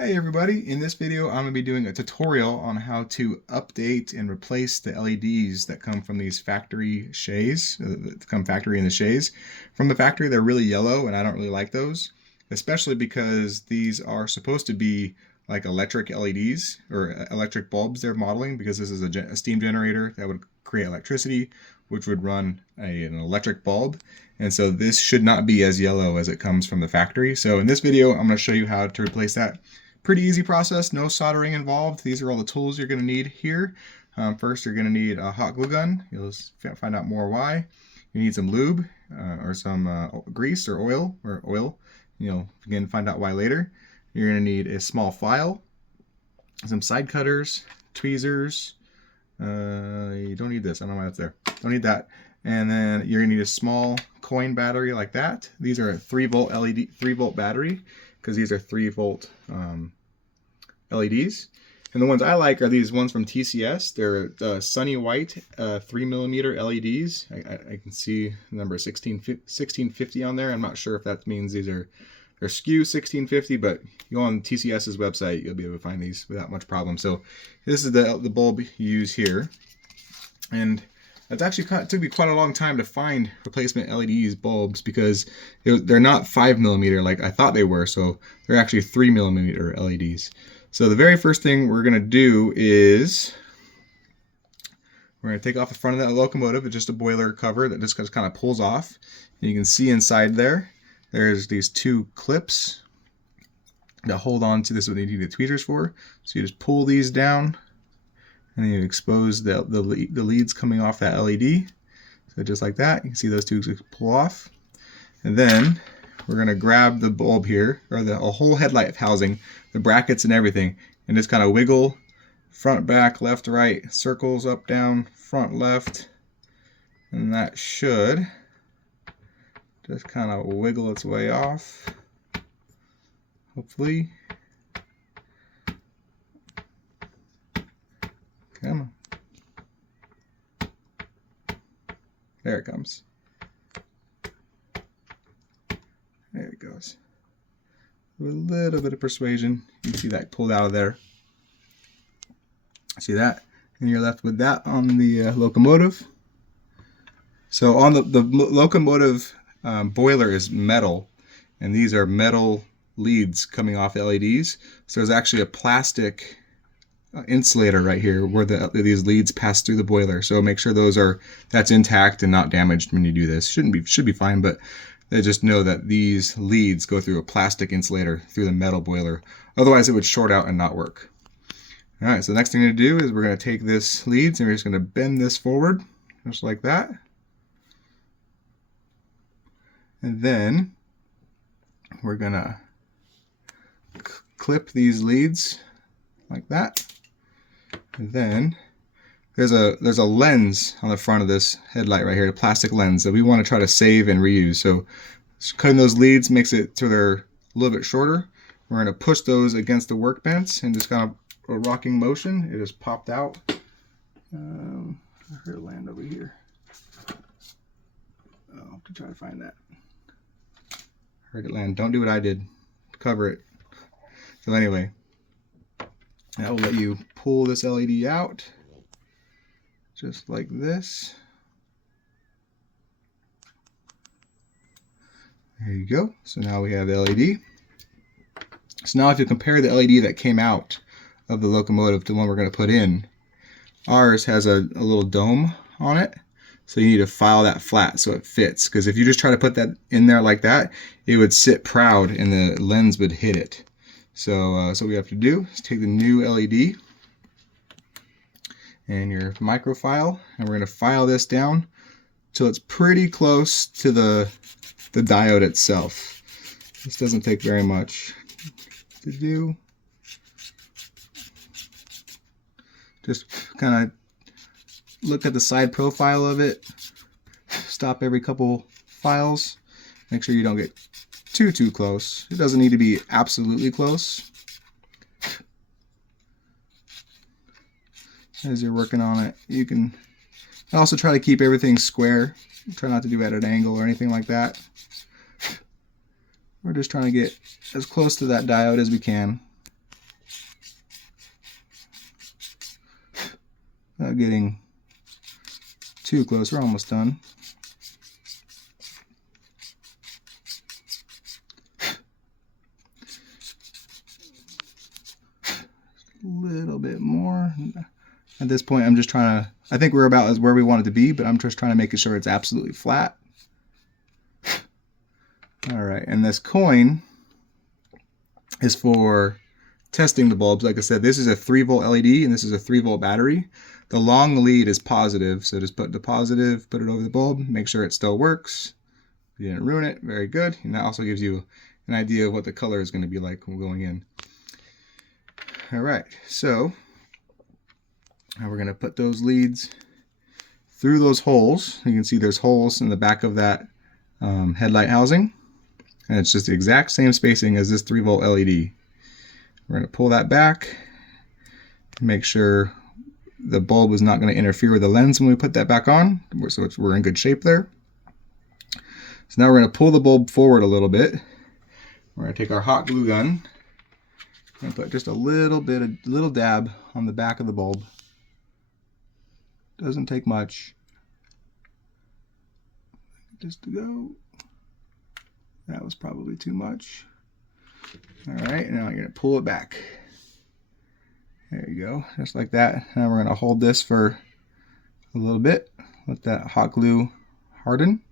Hey everybody, in this video I'm going to be doing a tutorial on how to update and replace the LEDs that come from these factory Shays, that come factory in the Shays. From the factory they're really yellow and I don't really like those, especially because these are supposed to be like electric LEDs or electric bulbs they're modeling, because this is a steam generator that would create electricity which would run an electric bulb. And so this should not be as yellow as it comes from the factory. So in this video I'm going to show you how to replace that. Pretty easy process, no soldering involved. These are all the tools you're going to need here. First, you're going to need a hot glue gun. You'll find out more why. You need some lube or some grease or oil. You'll again find out why later. You're going to need a small file, some side cutters, tweezers. You don't need this. I don't know why that's there. Don't need that. And then you're going to need a small coin battery like that. These are a 3-volt LED, 3-volt battery, because these are 3-volt LEDs. And the ones I like are these ones from TCS. They're Sunny White 3mm LEDs. I can see the number 1650 on there. I'm not sure if that means they're SKU 1650, but you go on TCS's website, you'll be able to find these without much problem. So this is the bulb you use here. And it's actually took me quite a long time to find replacement LEDs bulbs, because they're not 5mm like I thought they were, so they're actually 3mm LEDs. So the very first thing we're going to do is we're going to take off the front of that locomotive. It's just a boiler cover that just kind of pulls off. And you can see inside there's these 2 clips that hold on to this, what you need the tweezers for. So you just pull these down, and then you expose the leads coming off that LED. So just like that, you can see those 2 pull off. And then we're going to grab the bulb here, or a whole headlight housing, the brackets and everything, and just kind of wiggle front, back, left, right, circles up, down, front, left, and that should just kind of wiggle its way off, hopefully. Come on. There it comes. There it goes. With a little bit of persuasion, you can see that pulled out of there. See that? And you're left with that on the locomotive. So on the locomotive boiler is metal, and these are metal leads coming off LEDs. So there's actually a plastic insulator right here where these leads pass through the boiler. So make sure that's intact and not damaged when you do this. Should be fine, but they just know that these leads go through a plastic insulator through the metal boiler. Otherwise it would short out and not work. Alright, so the next thing to do is we're going to take this leads and we're just going to bend this forward, just like that. And then we're going to clip these leads like that. And then there's a lens on the front of this headlight right here, a plastic lens that we want to try to save and reuse. So cutting those leads makes it so they're a little bit shorter. We're going to push those against the workbench and just kind of a rocking motion. It just popped out. I heard it land over here. I'll have to try to find that. Heard it land. Don't do what I did. Cover it. So anyway, that will let you pull this LED out. Just like this. There you go. So now we have the LED. So now if you compare the LED that came out of the locomotive to the one we're going to put in, ours has a little dome on it. So you need to file that flat so it fits. Because if you just try to put that in there like that, it would sit proud and the lens would hit it. So what we have to do is take the new LED and your microfile, and we're going to file this down till it's pretty close to the diode itself. This doesn't take very much to do. Just kind of look at the side profile of it, stop every couple files, make sure you don't get too close. It doesn't need to be absolutely close. As you're working on it, you can also try to keep everything square. Try not to do it at an angle or anything like that. We're just trying to get as close to that diode as we can. without getting too close. We're almost done. A little bit more. At this point, I'm just trying to, I think we're about as where we want it to be, but I'm just trying to make sure it's absolutely flat. All right, and this coin is for testing the bulbs. Like I said, this is a 3-volt LED and this is a 3-volt battery. The long lead is positive, so just put the positive, put it over the bulb, make sure it still works. You didn't ruin it, very good. And that also gives you an idea of what the color is going to be like when going in. All right, so now we're going to put those leads through those holes. You can see there's holes in the back of that headlight housing. And it's just the exact same spacing as this 3-volt LED. We're going to pull that back, make sure the bulb is not going to interfere with the lens when we put that back on, so we're in good shape there. So now we're going to pull the bulb forward a little bit. We're going to take our hot glue gun and put just a little dab on the back of the bulb. Doesn't take much. Just to go. That was probably too much. All right, now I'm going to pull it back. There you go, just like that. Now we're going to hold this for a little bit. Let that hot glue harden.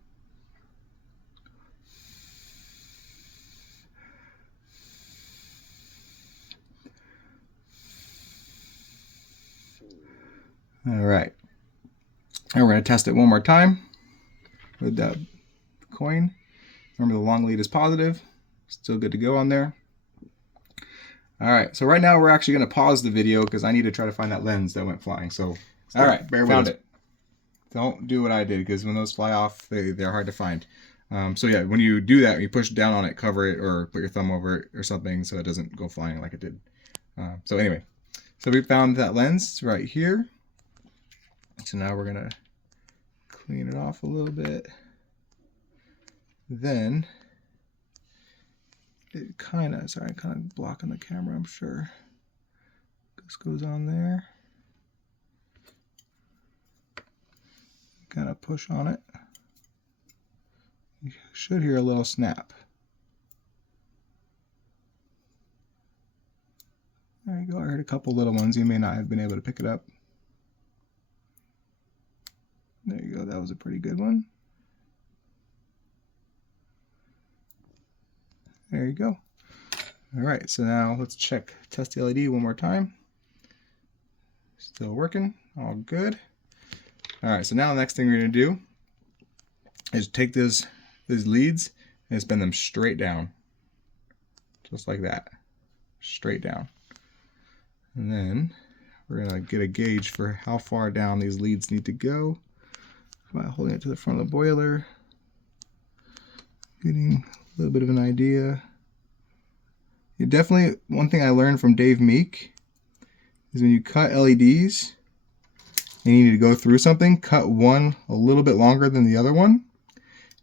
All right, now we're going to test it one more time with that coin. Remember, the long lead is positive. Still good to go on there. All right, so right now we're actually going to pause the video because I need to try to find that lens that went flying. So, all right, found it. Don't do what I did, because when those fly off, they're hard to find. So yeah, when you do that, you push down on it, cover it, or put your thumb over it or something so it doesn't go flying like it did. So anyway, so we found that lens right here. So now we're going to clean it off a little bit. Then it kind of blocking the camera, I'm sure. This goes on there. Kind of push on it. You should hear a little snap. There you go. I heard a couple little ones. You may not have been able to pick it up. There you go. That was a pretty good one. There you go. All right, so now let's test the LED one more time. Still working, all good. All right, so now the next thing we're gonna do is take these leads and spin them straight down. Just like that, straight down. And then we're gonna get a gauge for how far down these leads need to go by holding it to the front of the boiler. Getting a little bit of an idea. You definitely, one thing I learned from Dave Meek is when you cut LEDs and you need to go through something, cut one a little bit longer than the other one,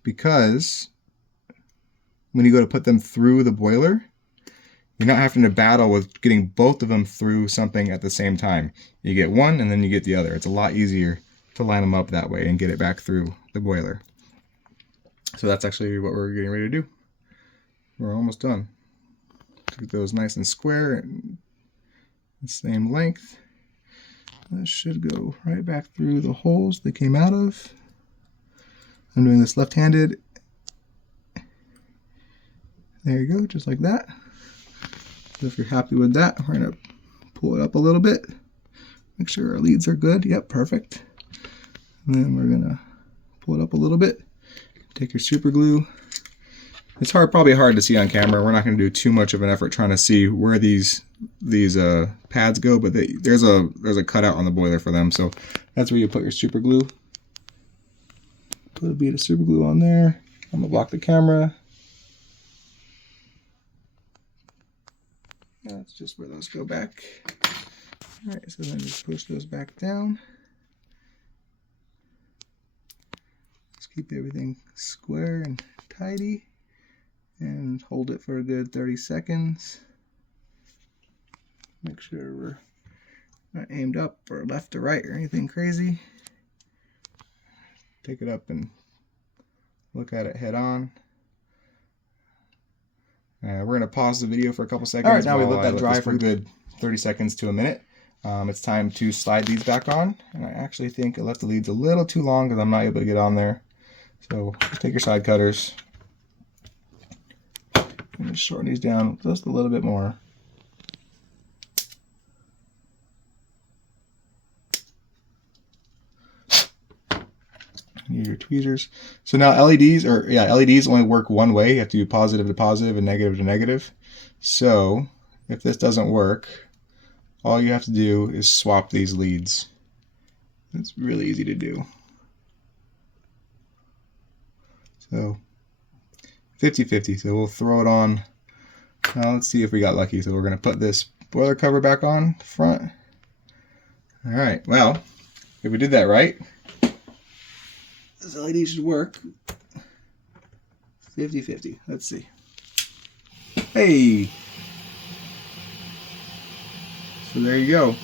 because when you go to put them through the boiler, you're not having to battle with getting both of them through something at the same time. You get one and then you get the other. It's a lot easier to line them up that way and get it back through the boiler. So that's actually what we're getting ready to do. We're almost done. Get those nice and square and the same length. That should go right back through the holes they came out of. I'm doing this left-handed. There you go, just like that. So if you're happy with that, we're gonna pull it up a little bit. Make sure our leads are good. Yep, perfect. And then we're gonna pull it up a little bit. Take your super glue. It's probably hard to see on camera. We're not going to do too much of an effort trying to see where these pads go, but there's a cutout on the boiler for them. So that's where you put your super glue. Put a bead of super glue on there. I'm gonna block the camera. That's just where those go back. All right, so then just push those back down. Just keep everything square and tidy. And hold it for a good 30 seconds. Make sure we're not aimed up or left or right or anything crazy. Take it up and look at it head on. We're going to pause the video for a couple seconds. All right, now we let that dry for a good 30 seconds to a minute. It's time to slide these back on. And I actually think I left the leads a little too long because I'm not able to get on there. So just take your side cutters and just shorten these down just a little bit more. Your tweezers. So now LEDs only work one way. You have to do positive to positive and negative to negative. So if this doesn't work, all you have to do is swap these leads. It's really easy to do. So 50-50. So we'll throw it on. Now let's see if we got lucky. So we're going to put this boiler cover back on front. All right. Well, if we did that right, this LED should work. 50-50. Let's see. Hey! So there you go.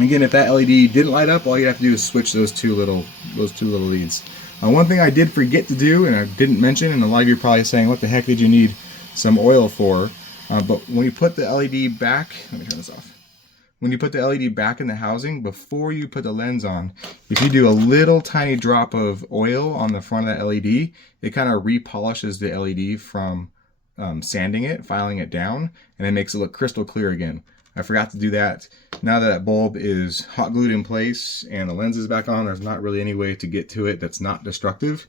Again, if that LED didn't light up, all you have to do is switch those two little leads. One thing I did forget to do, and I didn't mention, and a lot of you are probably saying, what the heck did you need some oil for? But when you put the LED back, let me turn this off. When you put the LED back in the housing, before you put the lens on, if you do a little tiny drop of oil on the front of that LED, it kind of repolishes the LED from sanding it, filing it down, and it makes it look crystal clear again. I forgot to do that. Now that that bulb is hot glued in place and the lens is back on, there's not really any way to get to it that's not destructive.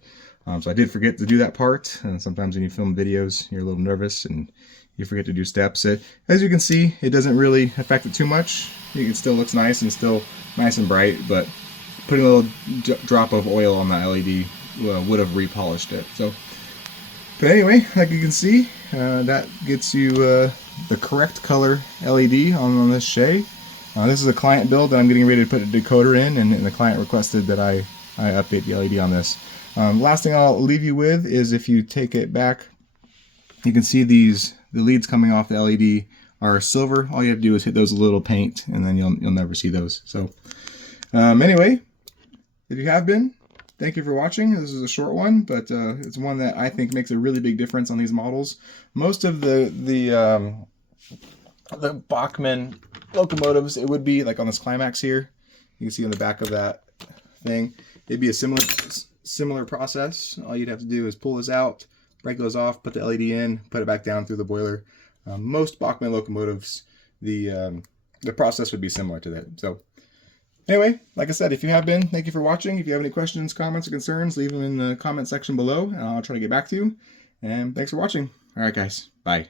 So I did forget to do that part, and sometimes when you film videos, you're a little nervous and you forget to do steps. As you can see, it doesn't really affect it too much. It still looks nice and still nice and bright, but putting a little drop of oil on that LED would have repolished it. But anyway, like you can see, that gets you the correct color LED on this Shay. This is a client build that I'm getting ready to put a decoder in, and the client requested that I update the LED on this. Last thing I'll leave you with is if you take it back, you can see the leads coming off the LED are silver. All you have to do is hit those a little paint, and then you'll never see those. So anyway, if you have been, thank you for watching. This is a short one, but it's one that I think makes a really big difference on these models. Most of the Bachmann locomotives, it would be like on this Climax here. You can see on the back of that thing, it'd be a similar process. All you'd have to do is pull this out, break those off, put the LED in, put it back down through the boiler. Most Bachmann locomotives, the process would be similar to that. So anyway, like I said, if you have been, thank you for watching. If you have any questions, comments, or concerns, leave them in the comment section below, and I'll try to get back to you. And thanks for watching. All right, guys. Bye.